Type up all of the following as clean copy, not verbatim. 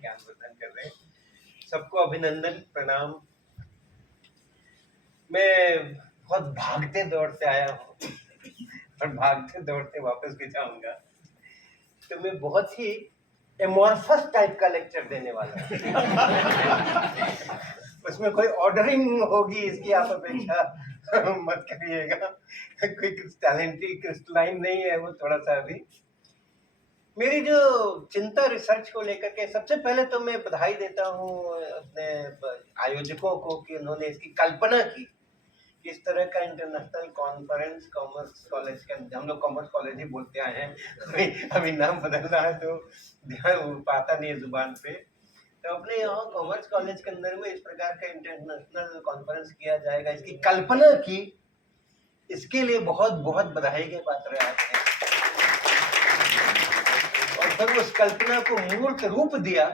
ज्ञान वर्धन कर रहे हैं। सबको अभिनंदन, प्रणाम। मैं बहुत भागते दौड़ते आया हूँ और भागते दौड़ते वापस भी जाऊंगा, तो मैं बहुत ही एमोर्फस टाइप का लेक्चर देने वाला हूँ। उसमें कोई ऑर्डरिंग होगी इसकी आप अपेक्षा मत करिएगा। कोई टैलेंटी क्रिस्टलाइन नहीं है वो, थोड़ा सा अभी। मेरी जो चिंता रिसर्च को लेकर के, सबसे पहले तो मैं बधाई देता हूँ अपने आयोजकों को कि उन्होंने इसकी कल्पना की। इस तरह का इंटरनेशनल कॉन्फ्रेंस कॉमर्स कॉलेज का, हम लोग कॉमर्स कॉलेज ही बोलते आए हैं, अभी नाम बदलना है तो ध्यान पाता नहीं है जुबान पे। तो अपने यहाँ कॉमर्स कॉलेज के अंदर में इस प्रकार का इंटरनेशनल कॉन्फ्रेंस किया जाएगा, इसकी कल्पना की, इसके लिए बहुत बहुत बधाई के पात्र आप हैं। और फिर उस कल्पना को मूर्त रूप दिया,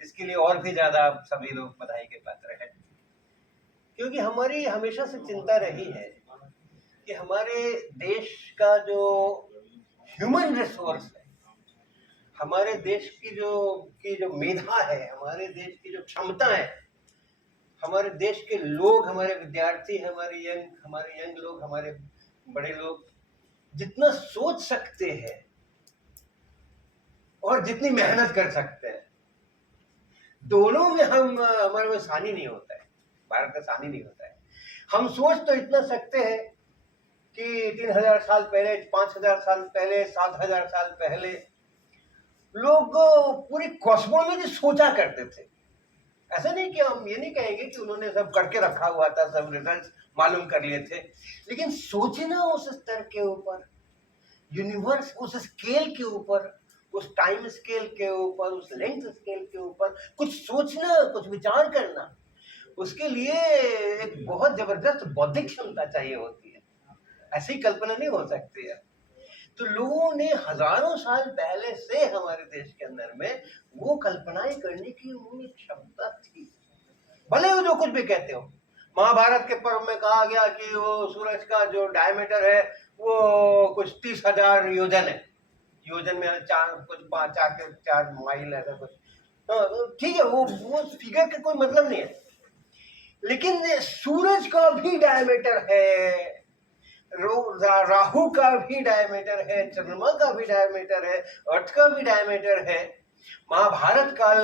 इसके लिए और भी ज्यादा आप सभी लोग बधाई के पात्र हैं। क्योंकि हमारी हमेशा से चिंता रही है कि हमारे देश का जो ह्यूमन रिसोर्स है, हमारे देश की जो मेधा है, हमारे देश की जो क्षमता है, हमारे देश के लोग, हमारे विद्यार्थी, हमारे यंग लोग, हमारे बड़े लोग जितना सोच सकते हैं और जितनी मेहनत कर सकते हैं, दोनों में हमारे में सानी नहीं होता है, भारत का सानी नहीं होता है। हम सोच तो इतना सकते हैं कि 3000 साल पहले, 5000 साल पहले, 7000 साल पहले लोग पूरी कॉस्मोलॉजी सोचा करते थे। ऐसा नहीं कि हम ये नहीं कहेंगे कि उन्होंने सब करके रखा हुआ था, सब रिजल्ट मालूम कर लिए थे, लेकिन सोचना उस स्तर के ऊपर, यूनिवर्स उस स्केल के ऊपर, उस टाइम स्केल के ऊपर, उस लेंथ स्केल के ऊपर कुछ सोचना, कुछ विचार करना, उसके लिए एक बहुत जबरदस्त बौद्धिक क्षमता चाहिए होती है। ऐसी कल्पना नहीं हो सकती है। तो लोगों ने हजारों साल पहले से हमारे देश के अंदर में वो कल्पनाएं करने की उनकी क्षमता थी। भले वो जो कुछ भी कहते हो, महाभारत के पर्व में कहा गया कि वो सूरज का जो डायमीटर है वो कुछ 30,000 योजन है। योजन में चार माइल ऐसा कुछ, ठीक है, वो फिगर का कोई मतलब नहीं है। लेकिन सूरज का भी डायमीटर है, राहु का भी डायमीटर है, चंद्रमा का भी डायमीटर है, अर्थ का भी डायमीटर है। महाभारत काल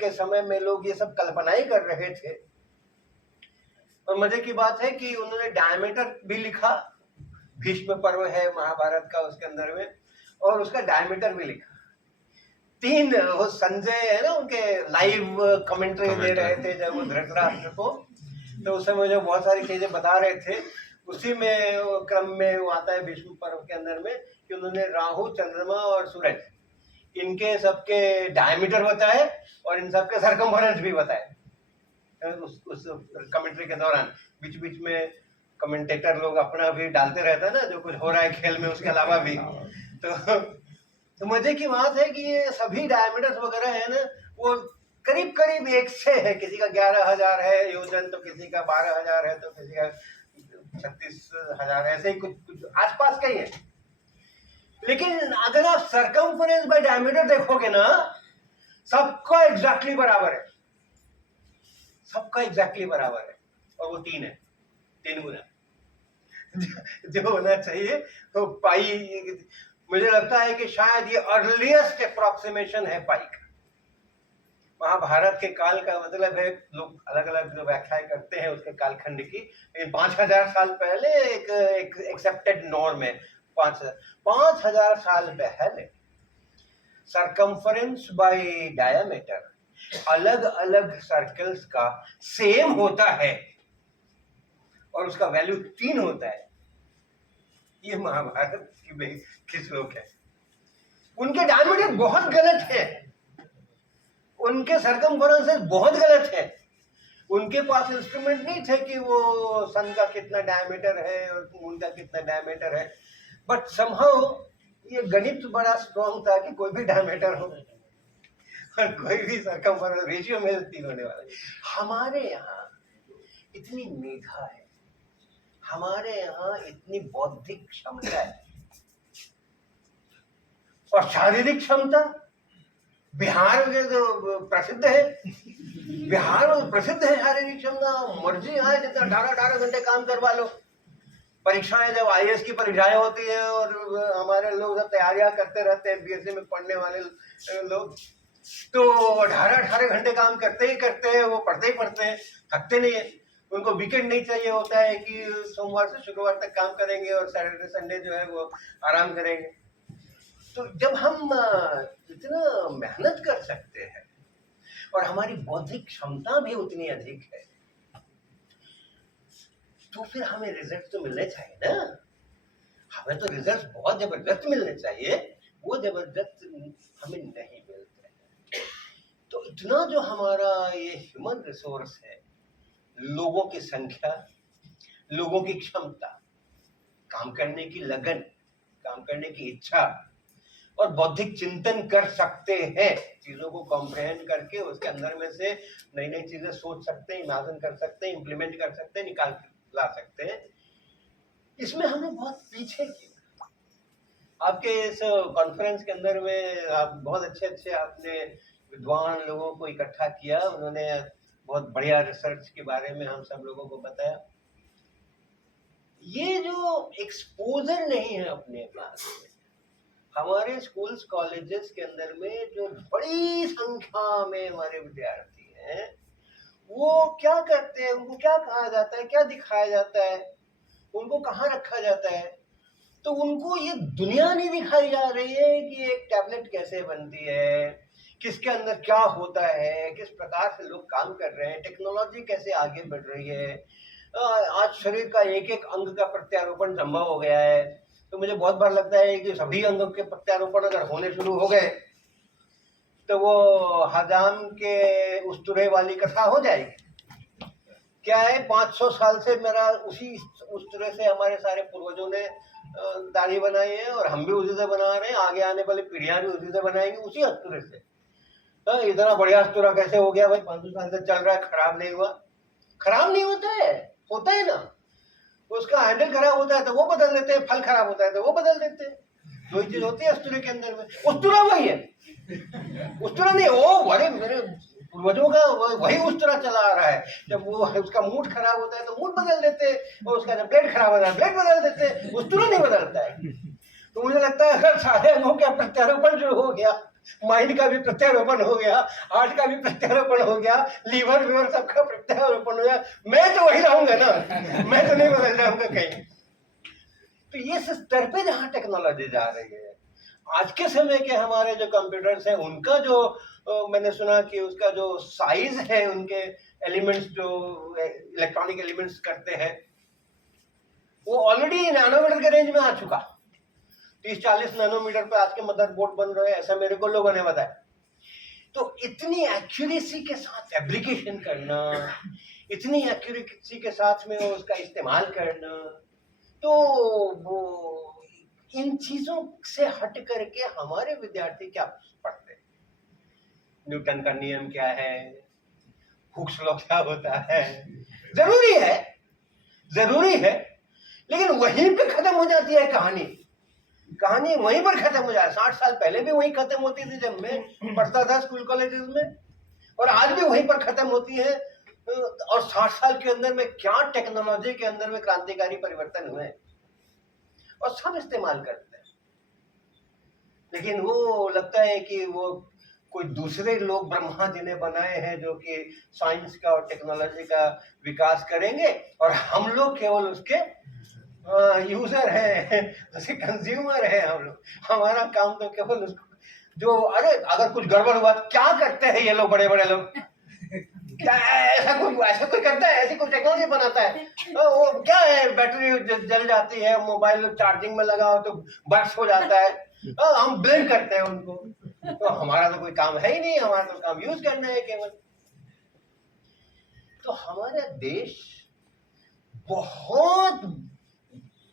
के समय में लोग ये सब कल्पनाएं कर रहे थे। और मजे की बात है कि उन्होंने डायमीटर भी लिखा, भीष्म पर्व है महाभारत का उसके अंदर में, और उसका डायमीटर भी लिखा। 3 वो संजय है ना, उनके लाइव कमेंट्री दे रहे थे जब वो धृतराष्ट्र को, तो उस समय जो बहुत सारी चीजें बता रहे थे, उसी में क्रम में वो आता है भीष्म पर्व के अंदर में कि उन्होंने राहु, चंद्रमा और सूरज, इनके सबके डायमीटर बताए और इन सबके सरकमफेरेंस भी बताए। उस कमेंट्री के दौरान बीच बीच में कमेंटेटर लोग अपना भी डालते रहता है ना, जो कुछ हो रहा है खेल में उसके अलावा भी। तो मजे की बात है कि ये सभी डायमीटर्स वगैरह है ना, वो करीब करीब एक से है। किसी का 11,000 है योजन, तो किसी का 12,000 है, तो किसी का 36,000, ऐसे ही कुछ आसपास का ही है। लेकिन अगर आप सरकमफेरेंस बाय डायमीटर देखोगे ना, सबका एग्जैक्टली बराबर है, सबका एग्जैक्टली बराबर है, और वो 3 है, 3 गुना जो होना चाहिए तो पाई। मुझे लगता है कि शायद ये अर्लीस्ट अप्रोक्सीमेशन है पाई का। महाभारत के काल का मतलब है, लोग अलग अलग जो व्याख्याएं करते हैं उसके कालखंड की, लेकिन 5,000 साल पहले एक एक्सेप्टेड नॉर्म है। 5,000 साल पहले सरकमफेरेंस बाय डायमीटर अलग अलग सर्कल्स का सेम होता है और उसका वैल्यू 3 होता है। ये महाभारत की श्लोक है। उनके डायमीटर बहुत गलत है, उनके सरकमफेरेंसेस बहुत गलत है। उनके पास इंस्ट्रूमेंट नहीं थे कि वो सन का कितना डायमीटर है और मून का कितना डायमीटर है, बट समहाउ ये गणित बड़ा स्ट्रॉन्ग था कि कोई भी डायमीटर हो और कोई भी सरकमफेरेंस रेशियो में 3 होने वाला है। हमारे यहाँ इतनी मेधा है, हमारे यहाँ इतनी बौद्धिक क्षमता है और शारीरिक क्षमता, बिहार के तो प्रसिद्ध है, बिहार में प्रसिद्ध है शारीरिक क्षमता, मर्जी है जितना 18-18 घंटे काम करवा लो। परीक्षाएं जब आईएएस की परीक्षाएं होती है और हमारे लोग जब तैयारियां करते रहते हैं बीएससी में पढ़ने वाले लोग, तो 18-18 घंटे काम करते ही करते हैं, वो पढ़ते ही पढ़ते हैं, थकते नहीं है। उनको वीकेंड नहीं चाहिए होता है कि सोमवार से शुक्रवार तक काम करेंगे और सैटरडे संडे जो है वो आराम करेंगे। तो जब हम इतना मेहनत कर सकते हैं और हमारी बौद्धिक क्षमता भी उतनी अधिक है, तो फिर हमें रिजल्ट तो मिलने चाहिए ना। हमें तो रिजल्ट बहुत जबरदस्त मिलने चाहिए, वो जबरदस्त हमें नहीं मिलते। तो इतना जो हमारा ये ह्यूमन रिसोर्स है, लोगों की संख्या, लोगों की क्षमता, काम करने की लगन, काम करने की इच्छा और बौद्धिक चिंतन कर सकते हैं, चीजों को कॉम्प्रिहेंड करके उसके अंदर में से नई नई चीजें सोच सकते हैं, इमेजिन कर सकते हैं, इंप्लीमेंट कर सकते हैं, निकाल ला सकते हैं, इसमें हमने बहुत पीछे किया। आपके इस कॉन्फ्रेंस के अंदर में आप बहुत अच्छे आपने विद्वान लोगों को इकट्ठा किया, उन्होंने बहुत बढ़िया रिसर्च के बारे में हम सब लोगों को बताया। ये जो एक्सपोजर नहीं है अपने पास में, हमारे स्कूल्स कॉलेजेस के अंदर में जो बड़ी संख्या में हमारे विद्यार्थी हैं, वो क्या करते हैं, उनको क्या कहा जाता है, क्या दिखाया जाता है, उनको कहाँ रखा जाता है? तो उनको ये दुनिया नहीं दिखाई जा रही है कि एक टैबलेट कैसे बनती है, किसके अंदर क्या होता है, किस प्रकार से लोग काम कर रहे हैं, टेक्नोलॉजी कैसे आगे बढ़ रही है। आज शरीर का एक एक अंग का प्रत्यारोपण संभव हो गया है। तो मुझे बहुत बार लगता है कि सभी अंगों के प्रत्यारोपण अगर होने शुरू हो गए तो वो हजाम के उस्तुरे वाली कथा हो जाएगी। क्या है, 500 साल से मेरा उसी उस्तुरे से हमारे सारे पूर्वजों ने दाढ़ी बनाई है और हम भी उसी से बना रहे हैं, आगे आने वाली पीढ़ियां भी उसी से बनाएंगी, उसी अस्तुरे से। तो इतना बढ़िया अस्तुरा कैसे हो गया भाई, 500 साल से चल रहा है, खराब नहीं हुआ? खराब नहीं होता है ना। उसका हैंडल खराब होता है तो वो बदल देते हैं, फल खराब होता है तो वो बदल देते हैं। दो चीज होती है अस्तुरे के अंदर में। उस्तुरा वही है, उस्तुरा नहीं, वो बड़े मेरे पूर्वजों का वही उस्तुरा चला आ रहा है। जब वो उसका मूड खराब होता है तो मूड बदल देते, और उसका जब प्लेट खराब होता है प्लेट बदल देते, उस्तुरा नहीं बदलता है। तो मुझे लगता है अगर सारे अंगों का प्रत्यारोपण जो हो गया, माइंड का भी प्रत्यारोपण हो गया, हार्ट का भी प्रत्यारोपण हो गया, लीवर वीवर सबका प्रत्यारोपण हो गया, मैं तो वही रहूंगा ना, मैं तो नहीं बदल जाऊंगा कहीं। तो ये स्तर पे जहाँ टेक्नोलॉजी जा रही है, आज के समय के हमारे जो कंप्यूटर्स हैं उनका जो मैंने सुना कि उसका जो साइज है, उनके एलिमेंट्स जो इलेक्ट्रॉनिक एलिमेंट्स करते हैं, वो ऑलरेडी नैनोमीटर के रेंज में आ चुका। 30-40 नैनोमीटर पे आज के मदरबोर्ड बन रहे हैं, ऐसा मेरे को लोगों ने बताया। तो इतनी एक्यूरेसी के साथ एप्लीकेशन करना, इतनी एक्यूरेसी के साथ में उसका इस्तेमाल करना, तो वो इन चीजों से हट करके हमारे विद्यार्थी क्या पढ़ते हैं? न्यूटन का नियम क्या है, हुक्स लॉ क्या होता है? जरूरी है, जरूरी है, लेकिन वहीं पे खत्म हो जाती है कहानी। कहानी वहीं पर खत्म हो जाए। 60 साल पहले भी वहीं खत्म होती थी जब मैं पढ़ता था स्कूल कॉलेजेस में, और आज भी वहीं पर खत्म होती है। और 60 साल के अंदर में क्या टेक्नोलॉजी के अंदर में क्रांतिकारी परिवर्तन हुए और सब इस्तेमाल करते हैं। लेकिन वो लगता है कि वो कोई दूसरे लोग ब्रह्मा जी ने बनाए हैं जो कि साइंस का और टेक्नोलॉजी का विकास करेंगे, और हम लोग केवल उसके यूजर है, जैसे कंज्यूमर है हम लोग। हमारा काम तो केवल उसको जो, अरे अगर कुछ गड़बड़ हुआ क्या करते हैं ये लोग, बड़े बड़े लोग क्या ऐसा कोई करता है, ऐसी कोई टेक्नोलॉजी बनाता है? वो क्या है, बैटरी जल जाती है, मोबाइल चार्जिंग में लगाओ तो बर्स्ट हो जाता है, हम ब्लेम करते हैं उनको। तो हमारा तो कोई काम है ही नहीं, हमारा तो काम यूज करना है केवल। तो हमारा देश बहुत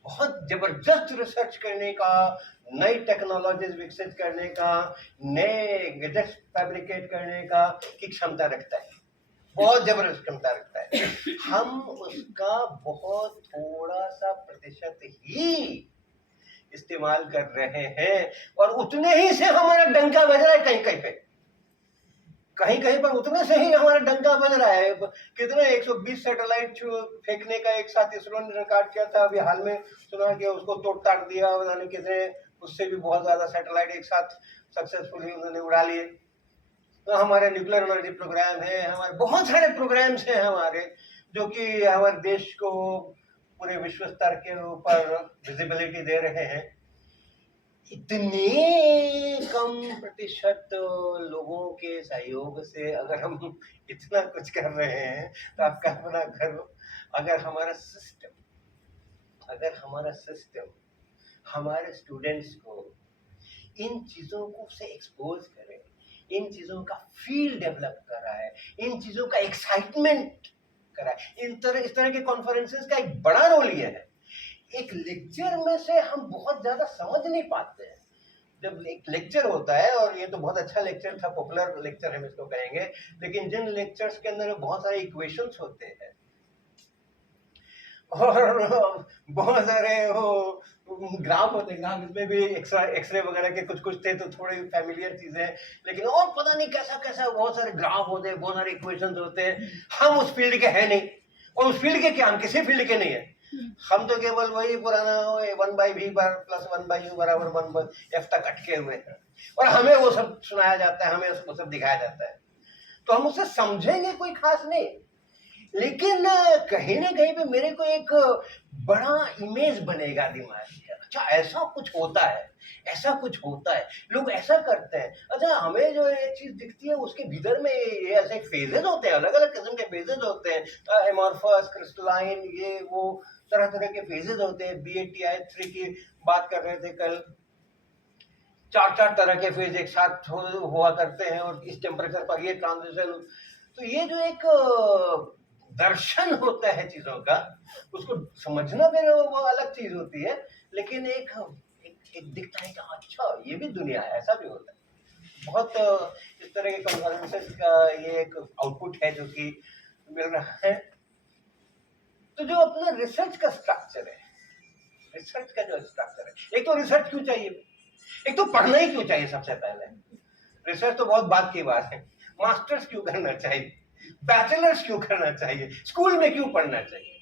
बहुत जबरदस्त रिसर्च करने का, नई टेक्नोलॉजीज विकसित करने का, नए गैजेट्स फैब्रिकेट करने का की क्षमता रखता है, बहुत जबरदस्त क्षमता रखता है। हम उसका बहुत थोड़ा सा प्रतिशत ही इस्तेमाल कर रहे हैं, और उतने ही से हमारा डंका बज रहा है कहीं कहीं पे। कहीं कहीं पर उतने से ही हमारा डंका बज रहा है। कितने 120 सैटेलाइट फेंकने का एक साथ इसरो ने रिकॉर्ड किया था। अभी हाल में सुना कि उसको तोड़ ताड़ दिया उन्होंने, कितने उससे भी बहुत ज्यादा सैटेलाइट एक साथ सक्सेसफुली उन्होंने उड़ा लिए। तो हमारे न्यूक्लियर एनर्जी प्रोग्राम है, हमारे बहुत सारे प्रोग्राम्स हैं हमारे, जो कि हमारे देश को पूरे विश्व स्तर के ऊपर विजिबिलिटी दे रहे हैं। इतने कम प्रतिशत लोगों के सहयोग से अगर हम इतना कुछ कर रहे हैं, तो आप कल्पना करो अगर हमारा सिस्टम हमारे स्टूडेंट्स को इन चीजों को से एक्सपोज करे, इन चीजों का फील डेवलप कराए, इन चीजों का एक्साइटमेंट कराए। इस तरह के कॉन्फ्रेंसेस का एक बड़ा रोल ये है। एक लेक्चर में से हम बहुत ज्यादा समझ नहीं पाते हैं। जब एक लेक्चर होता है, और ये तो बहुत अच्छा लेक्चर था, पॉपुलर लेक्चर हम इसको कहेंगे, लेकिन जिन लेक्चर्स के अंदर बहुत सारे इक्वेशंस होते हैं और बहुत सारे वो ग्राफ होते हैं, ग्राफ इसमें भी एक्सरे वगैरह के कुछ कुछ थे तो थोड़ी फैमिलियर चीजें, लेकिन और पता नहीं कैसा कैसा बहुत सारे ग्राफ होते हैं, बहुत सारे इक्वेशंस होते हैं। हम उस फील्ड के हैं नहीं, और उस फील्ड के क्या, हम किसी फील्ड के नहीं है। हम तो केवल वही पुराना 1/v प्लस 1/u बराबर 1/f तक अटके हुए हैं, और हमें वो सब सुनाया जाता है, हमें वो सब दिखाया जाता है, तो हम उसे समझेंगे कोई खास नहीं। लेकिन कहीं ना कहीं पे मेरे को एक बड़ा इमेज बनेगा दिमाग में, अच्छा ऐसा कुछ होता है, ऐसा कुछ होता है, लोग ऐसा करते हैं। अच्छा हमें जो ये चीज दिखती है उसके भीतर में ये ऐसे फेजेस होते हैं, अलग अलग किस्म के फेजेस होते हैं, एमॉर्फस, क्रिस्टलाइन, ये वो तरह तरह के फेजेस होते हैं। BATI-3 की बात कर रहे थे कल, 4 तरह के फेज एक साथ हुआ करते हैं, और इस टेम्परेचर पर ये ट्रांजिशन। तो ये जो एक दर्शन होता है चीजों का, उसको समझना फिर वो अलग चीज होती है, लेकिन एक दिखता है कि अच्छा ये भी दुनिया है, ऐसा भी होता है। बहुत इस तरह के कॉन्फ्रेंसेस का ये एक आउटपुट है जो कि मिल रहा है। तो जो अपना रिसर्च का स्ट्रक्चर है, रिसर्च का जो स्ट्रक्चर है, एक तो रिसर्च क्यों चाहिए, एक तो पढ़ना ही क्यों चाहिए सबसे पहले। रिसर्च तो बहुत बात की बात है, मास्टर्स क्यों करना चाहिए, बैचलर्स क्यों करना चाहिए, स्कूल में क्यों पढ़ना चाहिए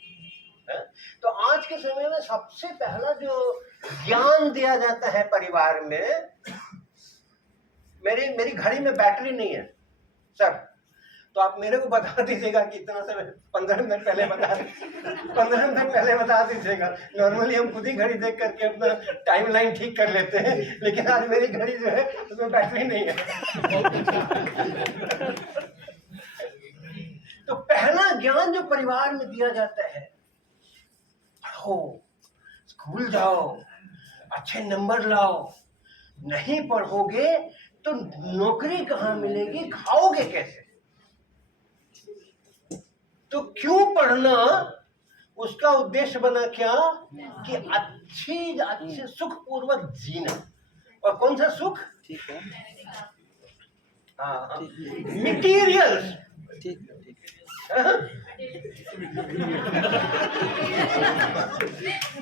है? तो आज के समय में सबसे पहला जो ज्ञान दिया जाता है परिवार में, मेरी घड़ी में बैटरी नहीं है सर, तो आप मेरे को बता दीजिएगा कि इतना समय 15 मिनट पहले बता दीजिएगा। नॉर्मली हम खुद ही घड़ी देख करके अपना टाइमलाइन ठीक कर लेते हैं, लेकिन आज मेरी घड़ी जो है उसमें बैटरी नहीं है। तो पहला ज्ञान जो परिवार में दिया जाता है, पढ़ो, स्कूल जाओ, अच्छे नंबर लाओ, नहीं पढ़ोगे तो नौकरी कहाँ मिलेगी, खाओगे कैसे। तो क्यों पढ़ना, उसका उद्देश्य बना क्या कि अच्छे सुखपूर्वक जीना। और कौन सा सुख, ठीक है, हाँ, मटीरियल्स,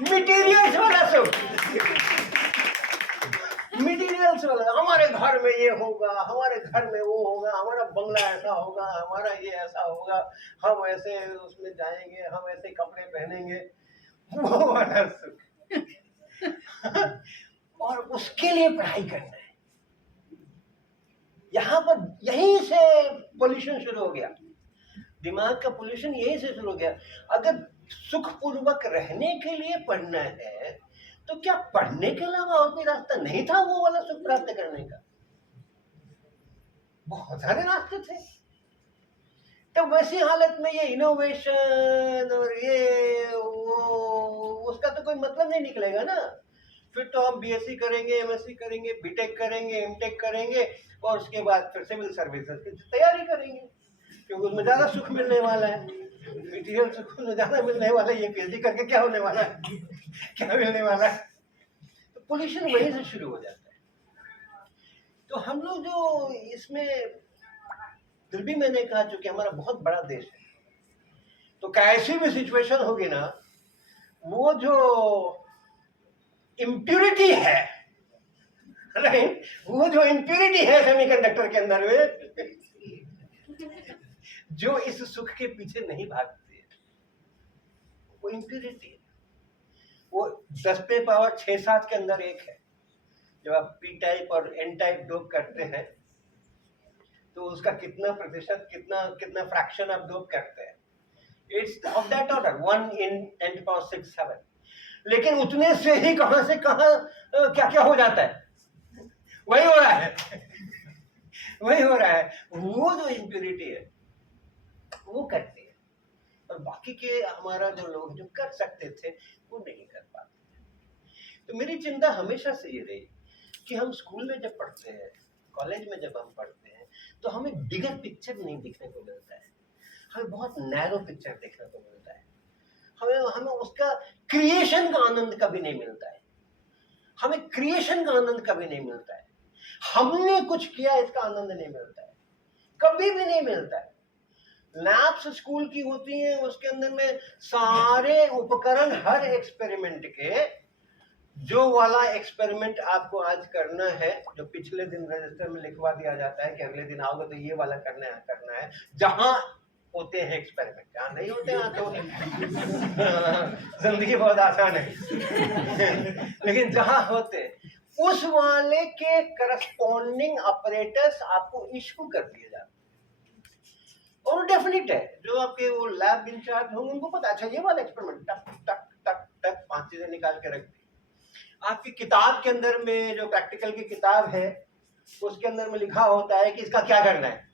मटीरियल्स वाला सुख, मटीरियल्स वाला। हमारे घर में ये होगा, हमारे घर में वो होगा, हमारा बंगला ऐसा होगा, हमारा ये ऐसा होगा, हम ऐसे उसमें जाएंगे, हम ऐसे कपड़े पहनेंगे, वो वाला सुख। और उसके लिए पढ़ाई करना है। यहाँ पर यहीं से पोल्यूशन शुरू हो गया, दिमाग का पोल्यूशन यहीं से शुरू हो गया। अगर सुखपूर्वक रहने के लिए पढ़ना है, तो क्या पढ़ने के अलावा और कोई रास्ता नहीं था वो वाला सुख प्राप्त करने का? बहुत सारे रास्ते थे। तो वैसी हालत में ये इनोवेशन और ये वो, उसका तो कोई मतलब नहीं निकलेगा ना। फिर तो हम BSc करेंगे, MSc करेंगे, BTech करेंगे, MTech करेंगे, और उसके बाद फिर सिविल सर्विसेज की तैयारी करेंगे, क्योंकि उसमें ज्यादा सुख मिलने वाला है, मटीरियल सुख में ज्यादा मिलने वाला है। ये PhD करके क्या होने वाला है, क्या मिलने वाला है। तो पोल्यूशन वहीं से शुरू हो जाता है। तो हम लोग जो इसमें, फिर भी मैंने कहा चूंकि हमारा बहुत बड़ा देश है, तो कैसी भी सिचुएशन होगी ना, वो जो इम्प्यूरिटी है, राइट, वो जो इम्प्यूरिटी है सेमीकंडक्टर के अंदर में, जो इस सुख के पीछे नहीं भागते हैं, वो इम्प्यूरिटी है। वो 10 पे पावर 6-7 के अंदर एक है। जब आप पी टाइप और एन टाइप डोप करते हैं तो उसका कितना प्रतिशत, कितना कितना फ्रैक्शन आप डोप करते हैं, it's of that order 1 in 10 to power 6-7। लेकिन उतने से ही कहां से कहां क्या क्या हो जाता है, वही हो रहा है वही हो रहा है। वो जो इम्प्यूरिटी है वो करती है, और बाकी के हमारा जो लोग जो कर सकते थे वो नहीं कर पाते। तो मेरी चिंता हमेशा से ये रही कि हम स्कूल में जब पढ़ते हैं, कॉलेज में जब हम पढ़ते हैं, तो हमें बिगर पिक्चर नहीं दिखने को मिलता है, हमें बहुत नैरो पिक्चर देखने को मिलता है। हमें उसका क्रिएशन का आनंद कभी नहीं मिलता है, हमें क्रिएशन का आनंद कभी नहीं मिलता है, हमने कुछ किया इसका आनंद नहीं मिलता है, कभी भी नहीं मिलता है। लैब्स स्कूल की होती हैं, उसके अंदर में सारे उपकरण, हर एक्सपेरिमेंट के, जो वाला एक्सपेरिमेंट आपको आज करना है, जो पिछले दिन रजिस्टर में लिखवा दिया जाता है कि अगले दिन आओगे तो ये वाला करना है। जहां होते हैं एक्सपेरिमेंट, जहां नहीं होते हैं तो जिंदगी बहुत आसान है लेकिन जहां होते उस वाले के करस्पॉन्डिंग ऑपरेटर्स आपको इशू कर दिए जाते हैं। और डेफिनेट है, जो आपके वो लैब इंचार्ज होंगे उनको पता, अच्छा ये वाला एक्सपेरिमेंट, टक टक टक टक 5 चीजें निकाल के रख दी। आपकी किताब के अंदर में, जो प्रैक्टिकल की किताब है, उसके अंदर में लिखा होता है कि इसका क्या करना है।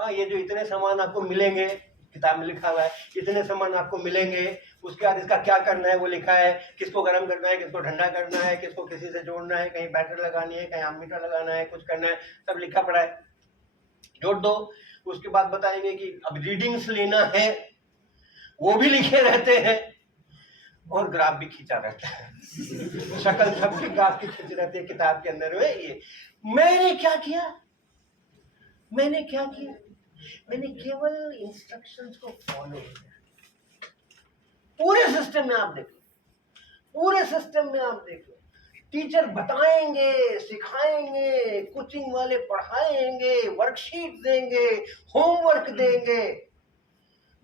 हाँ, ये जो इतने सामान आपको मिलेंगे, किताब में लिखा हुआ है इतने सामान आपको मिलेंगे, उसके बाद इसका क्या करना है वो लिखा है, किसको गर्म करना है, किसको ठंडा करना है, किसको किसी से जोड़ना है, कहीं बैटरी लगानी है, कहीं एमीटर लगाना है, कुछ करना है, सब लिखा पड़ा है, जोड़ दो। उसके बाद बताएंगे कि अब रीडिंग्स लेना है, वो भी लिखे रहते हैं, और ग्राफ भी खींचा रहता है शक्ल सबकी ग्राफ की खींच रहती है किताब के अंदर में। ये मैंने क्या किया, मैंने केवल इंस्ट्रक्शंस को फॉलो किया। पूरे सिस्टम में आप देख लो, टीचर बताएंगे, सिखाएंगे, कोचिंग वाले पढ़ाएंगे, वर्कशीट देंगे, होमवर्क देंगे,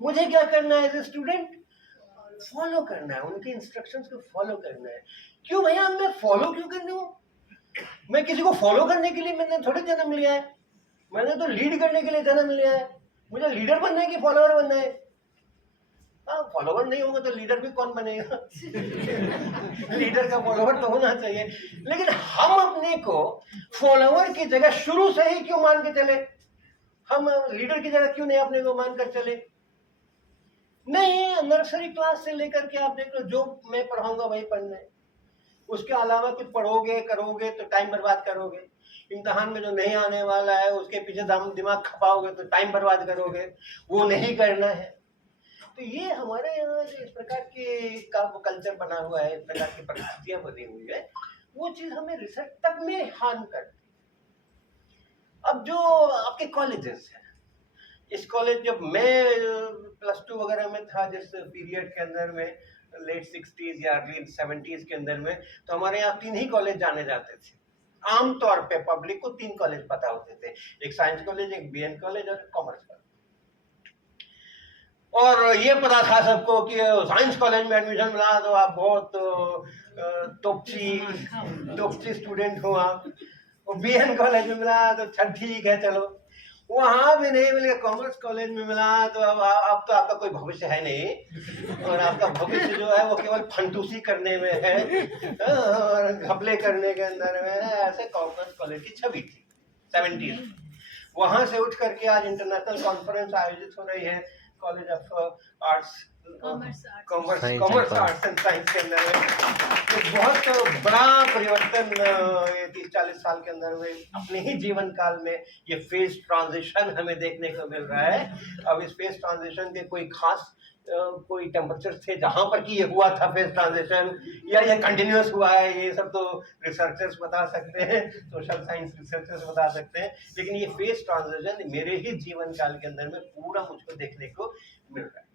मुझे क्या करना है एज ए स्टूडेंट, फॉलो करना है, उनके इंस्ट्रक्शंस को फॉलो करना है। क्यों भैया, मैं फॉलो क्यों करनी हूँ? मैं किसी को फॉलो करने के लिए मैंने थोड़ी जन्म लिया है, मैंने तो लीड करने के लिए जन्म लिया है। मुझे लीडर बनना है कि फॉलोअर बनना है? फॉलोवर नहीं होगा तो लीडर भी कौन बनेगा लीडर का फॉलोवर तो होना चाहिए। लेकिन हम अपने को फॉलोवर की जगह शुरू से ही क्यों मान के चले, हम लीडर की जगह क्यों नहीं अपने को मान कर चले? नहीं, नर्सरी क्लास से लेकर के आप देख लो, जो मैं पढ़ाऊंगा वही पढ़ना है, उसके अलावा कुछ पढ़ोगे करोगे तो टाइम बर्बाद करोगे, इम्तिहान में जो नहीं आने वाला है उसके पीछे दिमाग खपाओगे तो टाइम बर्बाद करोगे, वो नहीं करना है। तो ये हमारे यहाँ जो इस प्रकार के का कल्चर बना हुआ है, इस प्रकार की परिस्थितियां बनी हुई है, वो चीज हमें रिसर्च तक में हार्म करती है। अब जो आपके कॉलेजेस हैं, इस कॉलेज जब मैं +2 वगैरह में था, जिस पीरियड के अंदर में लेट 60s या अर्ली 70s के अंदर में, तो हमारे यहाँ 3 ही कॉलेज जाने जाते थे। आमतौर पे पब्लिक को 3 कॉलेज पता होते थे, एक साइंस कॉलेज, एक बीएन कॉलेज और कॉमर्स कॉलेज। और ये पता था सबको कि साइंस कॉलेज में एडमिशन मिला तो आप बहुत तोपची स्टूडेंट हो आप, और बीएन कॉलेज में मिला तो चल ठीक है, चलो। वहां भी नहीं मिले, कॉमर्स कॉलेज में मिला तो अब तो आपका कोई भविष्य है नहीं, और आपका भविष्य जो है वो केवल फंटूसी करने में है और घपले करने के अंदर में है। ऐसे कॉमर्स कॉलेज की छवि थी 70s। वहां से उठ करके आज इंटरनेशनल कॉन्फ्रेंस आयोजित हो रही है college of arts, commerce arts and science के अंदर में। बहुत बड़ा परिवर्तन ये 30-40 साल के अंदर में अपने ही जीवन काल में ये फेज ट्रांजिशन हमें देखने को मिल रहा है। अब इस फेज ट्रांजिशन के कोई खास कोई टेम्परेचर थे जहां पर कि ये हुआ था फेज ट्रांजिशन, या ये कंटिन्यूस हुआ है, ये सब तो रिसर्चर्स बता सकते हैं, सोशल साइंस रिसर्चर्स बता सकते हैं। लेकिन ये फेज ट्रांजिशन मेरे ही जीवन काल के अंदर में पूरा मुझको देखने को मिल रहा है।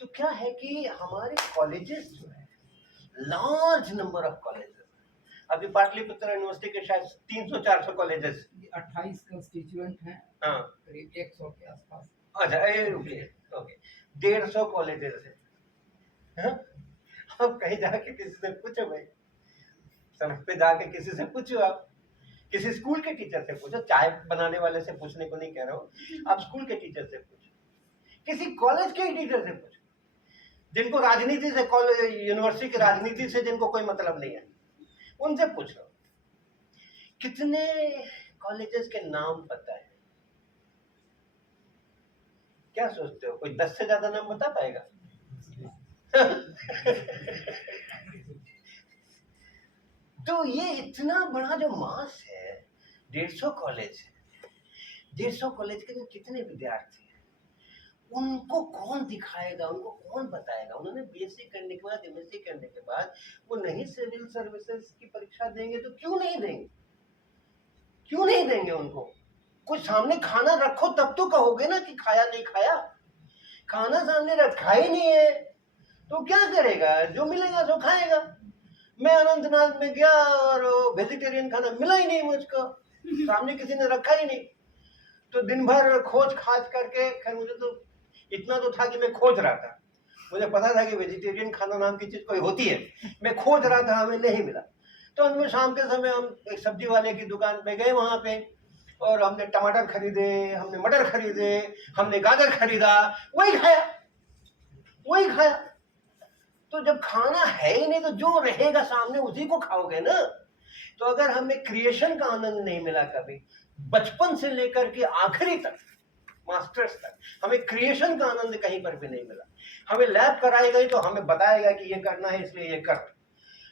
तो क्या है कि हमारे कॉलेजेस जो है, लार्ज नंबर ऑफ कॉलेजेस, अभी पाटलिपुत्र यूनिवर्सिटी के शायद 300-400 कॉलेजेस, 28 कंस्टिट्यूएंट हैं, हाँ करीब 100 के आसपास। अच्छा ओके ओके, 150 कॉलेजेस है। हाँ? अब कहीं जाके किसी से पूछो भाई, सड़क पे जाके किसी से पूछो, आप किसी स्कूल के टीचर से पूछो, चाय बनाने वाले से पूछने को नहीं कह रहा हूँ, आप स्कूल के टीचर से पूछो, किसी कॉलेज के टीचर से पूछो, जिनको राजनीति से, कॉलेज यूनिवर्सिटी की राजनीति से जिनको कोई मतलब नहीं है, उनसे पूछो कितने कॉलेजेस के नाम पता है। क्या सोचते हो, कोई 10 से ज्यादा नाम बता पाएगा? तो ये इतना बड़ा जो मास है, 150 कॉलेज है, 150 कॉलेज के कितने विद्यार्थी हैं, उनको कौन दिखाएगा, उनको कौन बताएगा? उन्होंने बीएससी करने के बाद, एमएससी करने के बाद वो नहीं सिविल सर्विसेज की परीक्षा देंगे तो क्यों नहीं देंगे? क्यों नहीं देंगे उनको? कुछ सामने खाना रखो तब तो कहोगे ना कि खाया नहीं खाया। खाना सामने रखा ही नहीं है तो क्या करेगा? जो मिलेगा सो खाएगा। मैं अनंतनाग में गया और वेजिटेरियन खाना मिला ही नहीं मुझको, सामने किसी ने रखा ही नहीं, तो दिन भर खोज खाज करके, खैर मुझे तो इतना तो था कि मैं खोज रहा था, मुझे पता था कि वेजिटेरियन खाना नाम की चीज कोई होती है, मैं खोज रहा था, हमें नहीं मिला। तो हमें शाम के समय हम एक सब्जी वाले की दुकान पे गए, वहां पे, और हमने टमाटर खरीदे, हमने मटर खरीदे, हमने गाजर खरीदा, वही खाया, वही खाया। तो जब खाना है ही नहीं तो जो रहेगा सामने उसी को खाओगे ना। तो अगर हमें क्रिएशन का आनंद नहीं मिला कभी, बचपन से लेकर के आखिरी तक, मास्टर्स तक, हमें क्रिएशन का आनंद कहीं पर भी नहीं मिला। हमें लैब कराई गई तो हमें बताया कि ये करना है इसलिए ये कर,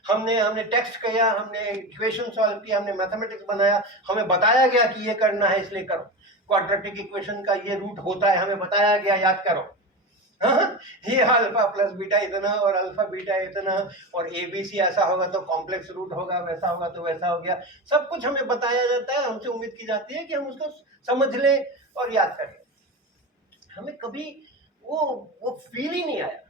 हमने टेक्स्ट किया, हमने इक्वेशन सॉल्व किया, हमने मैथमेटिक्स बनाया, हमें बताया गया कि ये करना है इसलिए करो, क्वाड्रेटिक इक्वेशन का ये रूट होता है, हमें बताया गया, याद करो। हाँ? ये अल्फा प्लस बीटा इतना और अल्फा बीटा इतना और एबीसी ऐसा होगा तो कॉम्प्लेक्स रूट होगा, वैसा होगा तो वैसा हो गया, सब कुछ हमें बताया जाता है। हमसे उम्मीद की जाती है कि हम उसको समझ लें और याद करें। हमें कभी वो फील ही नहीं आया,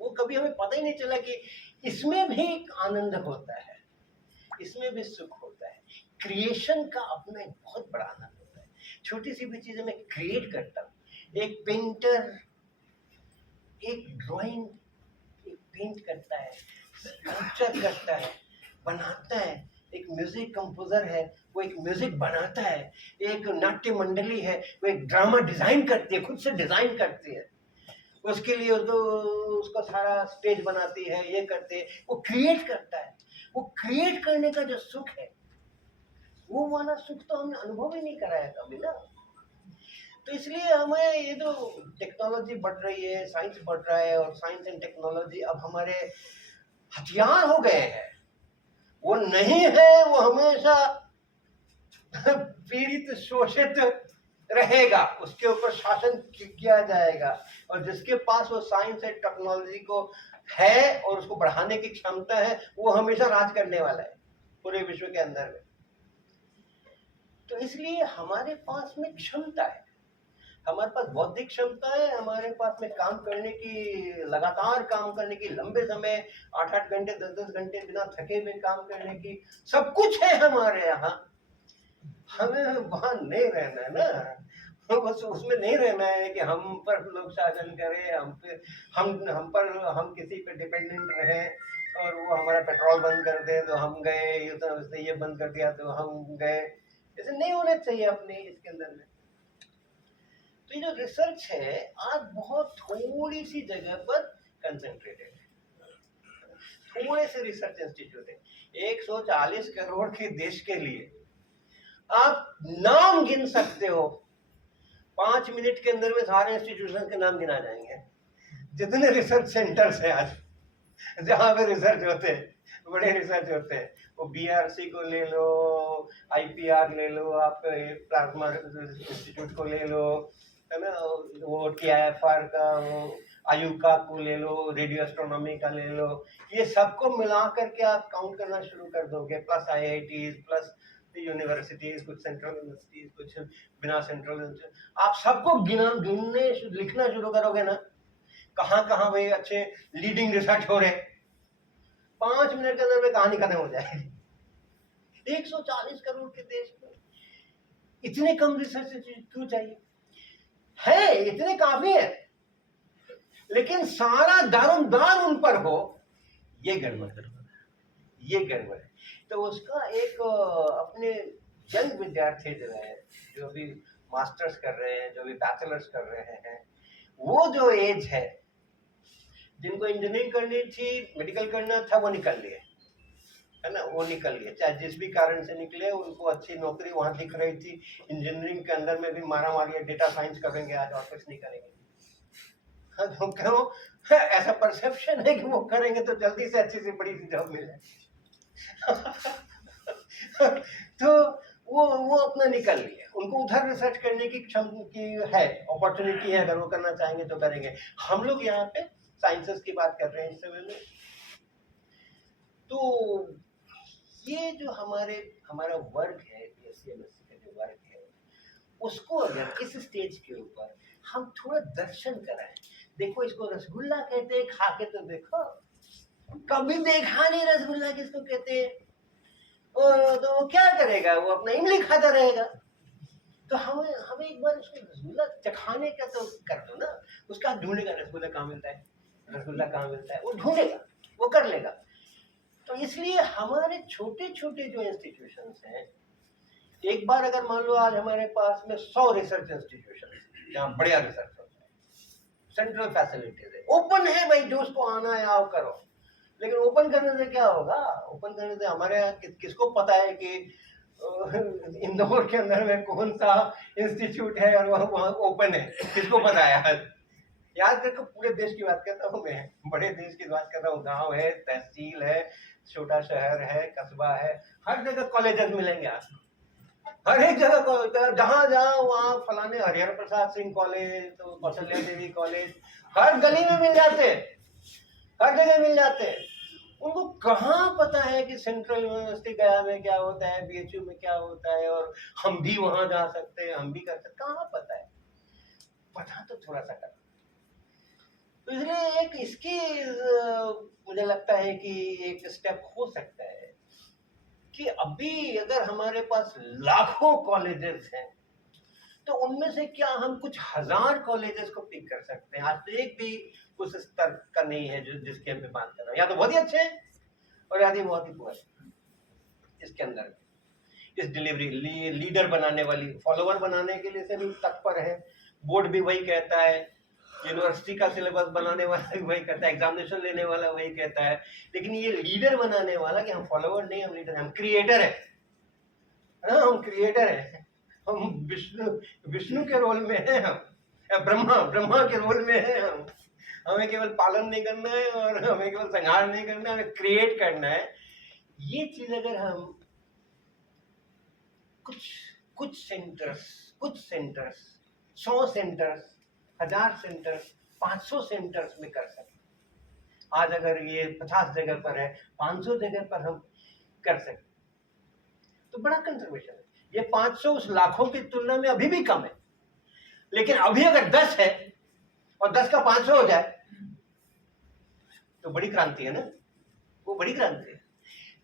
वो कभी हमें पता ही नहीं चला कि इसमें भी एक आनंद होता है, इसमें भी सुख होता है। क्रिएशन का अपना एक बहुत बड़ा आनंद होता है। छोटी सी भी चीजें मैं क्रिएट करता हूँ, एक पेंटर एक ड्राइंग, एक पेंट करता है, स्कल्पचर करता है, बनाता है, एक म्यूजिक कंपोजर है वो एक म्यूजिक बनाता है, एक नाट्य मंडली है वो एक ड्रामा डिजाइन करती है, खुद से डिजाइन करती है, उसके लिए उसको सारा स्टेज बनाती है, ये करते है, वो क्रिएट करता है। वो क्रिएट करने का जो सुख है, वो वाला सुख तो हमने अनुभव ही नहीं कराया कभी ना। तो इसलिए हमें ये जो टेक्नोलॉजी बढ़ रही है, साइंस बढ़ रहा है, और साइंस एंड टेक्नोलॉजी अब हमारे हथियार हो गए हैं। वो नहीं है, वो हमेशा पीड़ित शोषित रहेगा, उसके ऊपर शासन किया जाएगा, और जिसके पास वो साइंस एंड टेक्नोलॉजी को है और उसको बढ़ाने की क्षमता है, वो हमेशा राज करने वाला है पूरे विश्व के अंदर में। तो इसलिए हमारे पास में क्षमता है, हमारे पास बौद्धिक क्षमता है, हमारे पास में काम करने की, लगातार काम करने की, लंबे समय 8-8 घंटे 10-10 घंटे बिना थके हुए काम करने की, सब कुछ है हमारे यहाँ। हमें वहां नहीं रहना है ना, बस उसमें नहीं रहना है कि हम पर लोग शासन करें, हम किसी पे डिपेंडेंट रहे और वो हमारा पेट्रोल बंद कर दे तो हम गए, ये बंद कर दिया तो हम गए। ऐसे नहीं होना चाहिए अपने इसके अंदर में। तो ये जो रिसर्च है आज बहुत थोड़ी सी जगह पर कंसंट्रेटेड है, थोड़े से रिसर्च इंस्टीट्यूट है। 140 करोड़ के देश के लिए आप नाम गिन सकते हो, 5 मिनट के अंदर में सारे इंस्टीट्यूशन के नाम गिना जाएंगे, जितने रिसर्च सेंटर्स हैं आज जहाँ पे रिसर्च होते हैं, बड़े रिसर्च होते हैं। वो बीआरसी को ले लो, आईपीआर ले लो, आप प्लाज्मा इंस्टीट्यूट को ले लो, है ना, वो टीआईएफआर का, वो आयुका को ले लो, रेडियो एस्ट्रोनॉमी का ले लो, ये सबको मिला करके आप काउंट करना शुरू कर दोगे, प्लस आईआईटीज, प्लस यूनिवर्सिटीज, कुछ सेंट्रल यूनिवर्सिटीज, कुछ बिना सेंट्रल, आप सबको गिनने लिखना शुरू करोगे ना, कहाँ कहाँ भाई अच्छे लीडिंग रिसर्च हो रहे, 5 मिनट के अंदर में कहानी खत्म हो जाएगी। 140 करोड़ के देश में इतने कम रिसर्च इंस्टीट्यूट क्यों चाहिए? है, इतने काफी है, लेकिन सारा दारोमदार उन पर हो, ये गड़बड़ है, ये गड़बड़ है। तो उसका एक अपने यंग विद्यार्थी जो है, जो भी मास्टर्स कर रहे हैं, जो भी बैचलर्स कर रहे हैं, वो जो एज है, जिनको इंजीनियरिंग करनी थी, मेडिकल करना था, वो निकल लिए, है ना, वो निकल लिए, चाहे जिस भी कारण से निकले, उनको अच्छी नौकरी वहां दिख रही थी। इंजीनियरिंग के अंदर में भी मारा मारी, डेटा साइंस करेंगे आज और कुछ नहीं करेंगे। हाँ, तो क्यों ऐसा परसेप्शन है कि वो करेंगे तो जल्दी से अच्छी सी बड़ी सी जॉब मिले। तो वो अपना निकल लिए, उनको उधर रिसर्च करने की क्षमता की है, अपॉर्चुनिटी है, अगर वो करना चाहेंगे तो करेंगे। हम लोग यहाँ पे साइंसेस की बात कर रहे हैं इस समय में। तो ये जो हमारा वर्ग है, बीएससी एमएससी का जो वर्ग है, उसको अगर इस स्टेज के ऊपर हम थोड़ा दर्शन कराएं, देखो इसको रसगुल्ला कहते हैं, खा के तो देखो, कभी देखा नहीं रसगुल्ला किसको कहते हैं, तो वो क्या करेगा, वो अपना इमली खाता रहेगा। तो हमें एक बार उसको रसगुल्ला चखाने का तो कर दो ना, उसका ढूंढेगा रसगुल्ला कहाँ मिलता है, रसगुल्ला कहाँ मिलता है, वो ढूंढेगा, वो कर लेगा। तो इसलिए हमारे छोटे छोटे जो इंस्टीट्यूशंस हैं, एक बार अगर मान लो आज हमारे पास में 100 रिसर्च इंस्टीट्यूशन जहाँ बढ़िया रिसर्च होता है, सेंट्रल फैसिलिटीज है, ओपन है भाई, जो उसको आना है आओ करो। लेकिन ओपन करने से क्या होगा, ओपन करने से हमारे यहाँ किसको पता है कि इंदौर के अंदर में कौन सा इंस्टीट्यूट है और वहाँ ओपन है, किसको पता है? याद रखो, पूरे देश की बात करता हूँ मैं, बड़े देश की बात कर रहा हूँ। गांव है, तहसील है, छोटा शहर है, कस्बा है, हर जगह कॉलेजेस मिलेंगे आपको, हर एक जगह, जहाँ जाओ वहाँ फलाने हरिहर प्रसाद सिंह कॉलेज, तो कौशल्या देवी कॉलेज, हर गली में मिल जाते हैं, हर जगह मिल जाते हैं। उनको कहाँ पता है कि सेंट्रल यूनिवर्सिटी गया में क्या होता है, बीएचयू में क्या होता है, और हम भी वहां जा सकते हैं, हम भी कर सकते, कहाँ पता है? पता तो थोड़ा सा कर। तो इसलिए एक इसकी मुझे लगता है कि एक स्टेप हो सकता है कि अभी अगर हमारे पास लाखों कॉलेजेस हैं, तो उनमें से क्या हम कुछ हजार कॉलेजेस को पिक कर सकते हैं? आज तो एक भी उस स्तर का नहीं है जो जिसके हम पे बात कर रहे हैं, या तो बहुत ही अच्छे हैं और या तो बहुत ही बुरे। इसके अंदर इस डिलीवरी लीडर बनाने वाली, फॉलोवर बनाने के लिए से भी तत्पर है, बोर्ड भी वही कहता है, यूनिवर्सिटी का सिलेबस बनाने वाला भी वही कहता है, एग्जामिनेशन लेने वाला वही कहता है, लेकिन ये लीडर बनाने वाला कि हम फॉलोवर नहीं, हम लीडर, हम क्रिएटर है, हम क्रिएटर है, हम विष्णु के रोल में है, हम ब्रह्मा के रोल में है, हम हमें केवल पालन नहीं करना है और हमें केवल संहार नहीं करना है, हमें क्रिएट करना है। ये चीज अगर हम कुछ सेंटर्स 100 सेंटर्स, 1000 सेंटर्स, 500 सेंटर्स में कर सकते, आज अगर ये 50 जगह पर है, 500 जगह पर हम कर सकते, तो बड़ा कंट्रीब्यूशन है। ये 500 उस लाखों की तुलना में अभी भी कम है, लेकिन अभी अगर 10 है और 10 का 500 हो जाए तो बड़ी क्रांति है ना, वो बड़ी क्रांति है।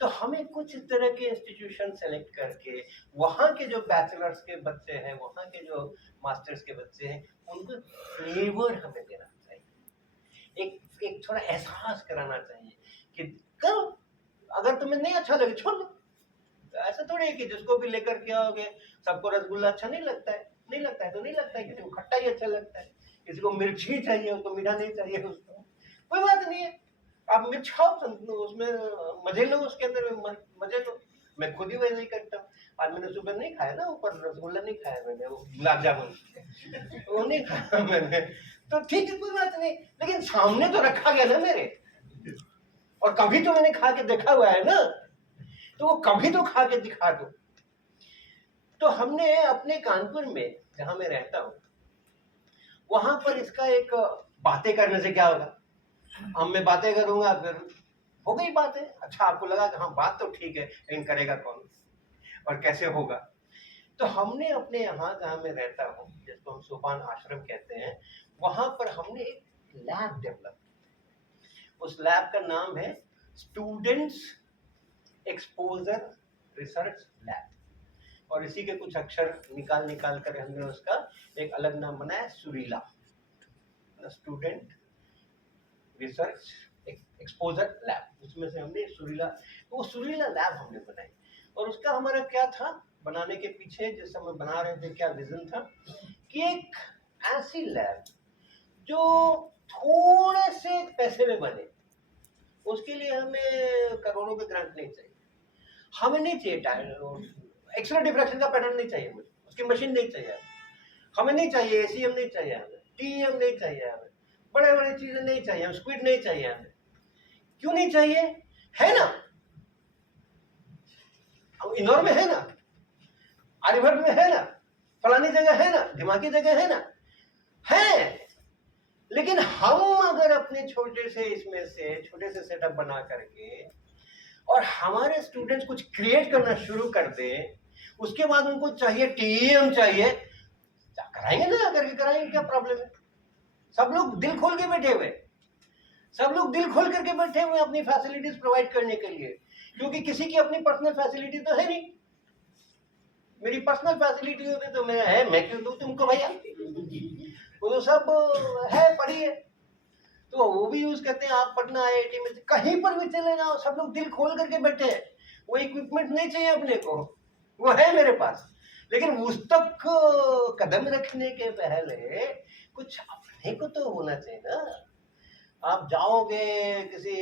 तो हमें कुछ इस तरह के इंस्टीट्यूशन सेलेक्ट करके वहाँ के जो बैचलर्स के बच्चे हैं, वहाँ के जो मास्टर्स के बच्चे हैं, उनको फ्लेवर हमें देना चाहिए, एक थोड़ा एहसास कराना चाहिए कि करो, अगर तुम्हें नहीं अच्छा लगे छोड़ दो। ऐसा थोड़ी है कि जिसको भी लेकर के आओगे सबको रसगुल्ला अच्छा नहीं लगता है, नहीं लगता है तो नहीं लगता है, किसी को खट्टा ही अच्छा लगता है, किसी को मिर्ची चाहिए, उसको मीठा नहीं चाहिए, उसको कोई बात नहीं है, आप मिर्च खाओ, उसमें मजे लो, उसके अंदर मजे लो। मैं खुद ही वही नहीं करता, आज मैंने सुबह नहीं खाया ना, ऊपर रसगुल्ला नहीं खाया मैंने, वो गुलाब जामुन वो नहीं खाया मैंने, तो ठीक है कोई बात नहीं, लेकिन सामने तो रखा गया ना मेरे, और कभी तो मैंने खा के देखा हुआ है ना, तो वो कभी तो खा के दिखा दो। तो हमने अपने कानपुर में जहां मैं रहता हूं, वहां पर इसका एक बातें करने से क्या होगा, अब मैं बातें करूंगा, फिर हो गई बातें, अच्छा आपको लगा कि हाँ बात तो ठीक है, लेकिन करेगा कौन और कैसे होगा। तो हमने अपने यहाँ जहाँ मैं रहता हूँ, जिसको हम सोपान आश्रम कहते हैं, वहां पर हमने एक लैब डेवलप, उस लैब का नाम है स्टूडेंट्स एक्सपोजर रिसर्च लैब, और इसी के कुछ अक्षर निकाल कर हमने उसका एक अलग नाम बनाया, सुरीला, स्टूडेंट रिसर्च एक्सपोजर लैब। उसमें से हमने सुरीला, तो वो सुरीला लैब हमने बनाई। और उसका हमारा क्या था बनाने के पीछे, जिस समय बना रहे थे, क्या विजन था कि एक ऐसी लैब जो थोड़े से पैसे में बने। उसके लिए हमें करोड़ों के ग्रांट नहीं चाहिए, हमें नहीं चाहिए एक्सरे डिफ्रैक्शन का पैटर्न नहीं चाहिए, मुझे उसकी मशीन नहीं चाहिए, हमें नहीं चाहिए एसीएम नहीं चाहिए, हमें टीएम नहीं चाहिए, हमें बड़े बड़े चीजें नहीं चाहिए, स्क्विड नहीं चाहिए हमें। क्यों नहीं चाहिए? है ना, इंदौर में है ना, आर्यभट्ट में है ना, फलानी जगह है ना, दिमागी जगह है ना, है। लेकिन हम अगर अपने छोटे से इसमें से छोटे से सेटअप बना करके और हमारे स्टूडेंट्स कुछ क्रिएट करना शुरू कर दे, उसके बाद उनको चाहिए टीएम चाहिए, कराएंगे ना, करके कराएंगे, क्या प्रॉब्लम है? सब लोग दिल खोल के बैठे हुए, सब लोग दिल खोल करके बैठे हुए अपनी फैसिलिटीज प्रोवाइड करने के लिए, क्योंकि किसी की अपनी पर्सनल फैसिलिटी तो है नहीं। मेरी पर्सनल फैसिलिटी होती तो मैं है, मैं क्यों दूं तुमको भैया? वो तो सब है, पढ़िए। तो वो भी यूज करते हैं। आप पटना आईआईटी में कहीं पर भी चले जाओ, सब लोग दिल खोल करके बैठे हैं। वो इक्विपमेंट नहीं चाहिए अपने को, वो है मेरे पास, लेकिन उस तक कदम रखने के पहले कुछ अपने को तो होना चाहिए ना। आप जाओगे किसी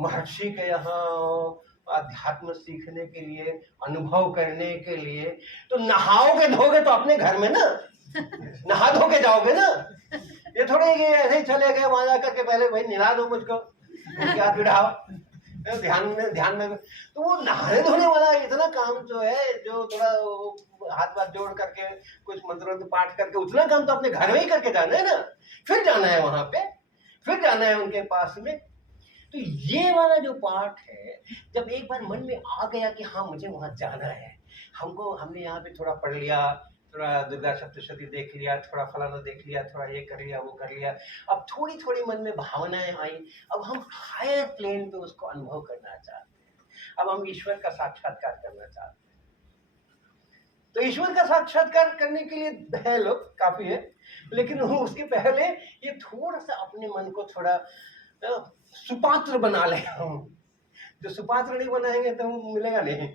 महर्षि के यहाँ अध्यात्म सीखने के लिए, अनुभव करने के लिए, तो नहाओगे धोगे तो अपने घर में ना, नहा धो के जाओगे ना। ये थोड़े ये ऐसे ही चले गए वहां जाकर के पहले भाई निला दो मुझको, क्या बिठाओ, ध्यान में। तो वो नहाने धोने वाला इतना काम जो है, जो थोड़ा हाथ जोड़ करके कुछ मंत्र पाठ करके, उतना काम तो अपने घर में ही करके जाना है ना। फिर जाना है वहां पे, फिर जाना है उनके पास में। तो ये वाला जो पार्ट है, जब एक बार मन में आ गया कि हाँ मुझे वहां जाना है, हमने यहाँ पे थोड़ा पढ़ लिया, थोड़ा दुर्गा सप्तशती देख लिया, थोड़ा फलाना देख लिया, थोड़ा ये कर लिया, वो कर लिया, अब थोड़ी थोड़ी मन में भावनाएं आई, अब हम हायर प्लेन पे उसको अनुभव करना चाहते हैं, अब हम ईश्वर का साक्षात्कार करना चाहते हैं। तो ईश्वर का साक्षात्कार करने के लिए है लोग काफी है, लेकिन उसके पहले ये थोड़ा सा अपने मन को थोड़ा सुपात्र बना ले हम। जो सुपात्र नहीं बनाएंगे तो मिलेगा नहीं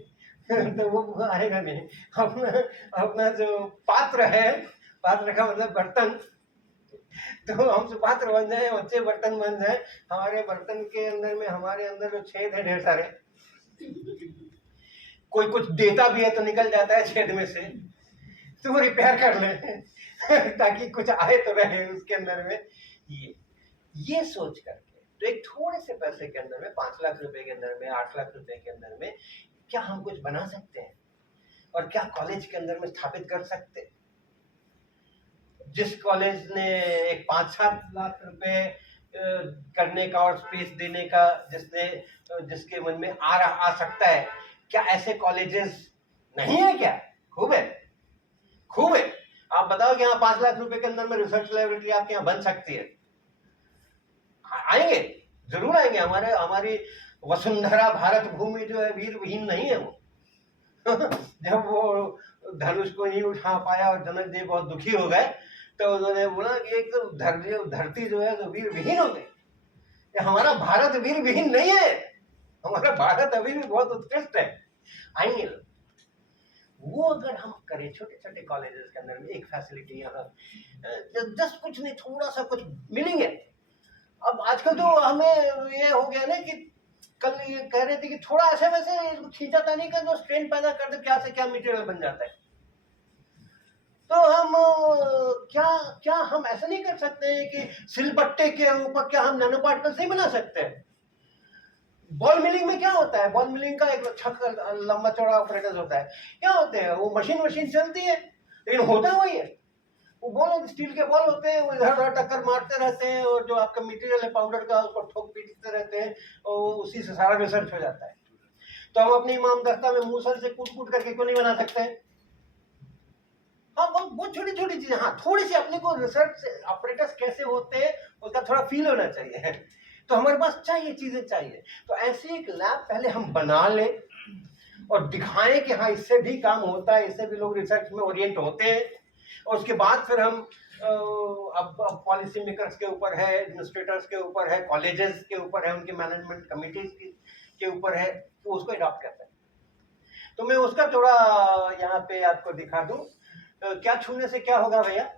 तो वो आएगा नहीं। अपना जो पात्र है, पात्र का मतलब बर्तन, तो हम सुपात्र बन जाए, अच्छे बर्तन बन जाए। हमारे बर्तन के अंदर में, हमारे अंदर जो छेद है ढेर सारे, कोई कुछ देता भी है तो निकल जाता है छेद में से, तो वो रिपेयर कर ले ताकि कुछ आए तो रहे उसके अंदर में। ये सोच करके तो एक थोड़े से पैसे के अंदर में, 5 लाख रुपए के अंदर में, 8 लाख रुपए के अंदर में क्या हम कुछ बना सकते हैं, और क्या कॉलेज के अंदर में स्थापित कर सकते हैं। जिस कॉलेज ने एक 5-7 लाख रुपए करने का और स्पेस देने का जिसके मन में आ सकता है, क्या ऐसे कॉलेजेस नहीं है? क्या खूब है, खूब है। आप बताओ कि यहाँ 5 लाख रुपए के अंदर में रिसर्च लाइब्रेरी आपके यहाँ बन सकती है? आएंगे, जरूर आएंगे। हमारी वसुंधरा भारत भूमि जो है वीर विहीन नहीं है वो जब वो धनुष को नहीं उठा पाया और जनक देव बहुत दुखी हो गए, तो उन्होंने बोला कि एक तो धरती जो है तो वीर विहीन हो गई। हमारा भारत वीर विहीन नहीं है, हमारा भारत अभी भी बहुत उत्कृष्ट है। आएंगे लोग। वो अगर हम करें छोटे छोटे कॉलेजेस के अंदर में, एक फैसिलिटी यहाँ जस्ट कुछ नहीं, थोड़ा सा कुछ मिलेंगे। अब आजकल तो हमें ये हो गया ना कि कल ये कह रहे थे कि थोड़ा ऐसे वैसे खींचातानी का जो स्ट्रेन पैदा कर दे, क्या से क्या मटेरियल बन जाता है। तो हम क्या हम ऐसा नहीं कर सकते हैं कि सिलबट्टे के ऊपर क्या हम नैनो पार्टिकल्स नहीं बना सकते हैं? बॉल मिलिंग में क्या होता है, बॉल मिलिंग का एक छक लंबा चौड़ा ऑपरेटर्स होता है, क्या होते हैं वो मशीन चलती है, लेकिन होता वही है। वो बॉल स्टील के बॉल होते हैं, वो इधर उधर टक्कर मारते रहते हैं, और जो आपका मटेरियल है पाउडर का उसको ठोक पीटते रहते हैं, और उसी से सारा रिसर्च हो जाता है। तो हम अपनी इमाम दस्ता में मूसल से कूट करके क्यों नहीं बना सकते हैं? हाँ, बहुत छोटी छोटी चीजें। हाँ, थोड़ी सी अपने को रिसर्च ऑपरेटर्स कैसे होते हैं उसका थोड़ा फील होना चाहिए, तो हमारे पास चाहिए, चीजें चाहिए। तो ऐसे एक लैब पहले हम बना लें, और दिखाएं कि हाँ इससे भी काम होता है, इससे भी लोग रिसर्च में ओरिएंट होते हैं। और उसके बाद फिर हम अब पॉलिसी मेकर्स के ऊपर है, एडमिनिस्ट्रेटर्स के ऊपर है, कॉलेजेस के ऊपर है, उनके मैनेजमेंट कमिटीज के ऊपर है, तो उसको अडॉप्ट करते हैं। तो मैं उसका थोड़ा यहाँ पे आपको दिखा दूं। क्या छूने से क्या होगा भैया?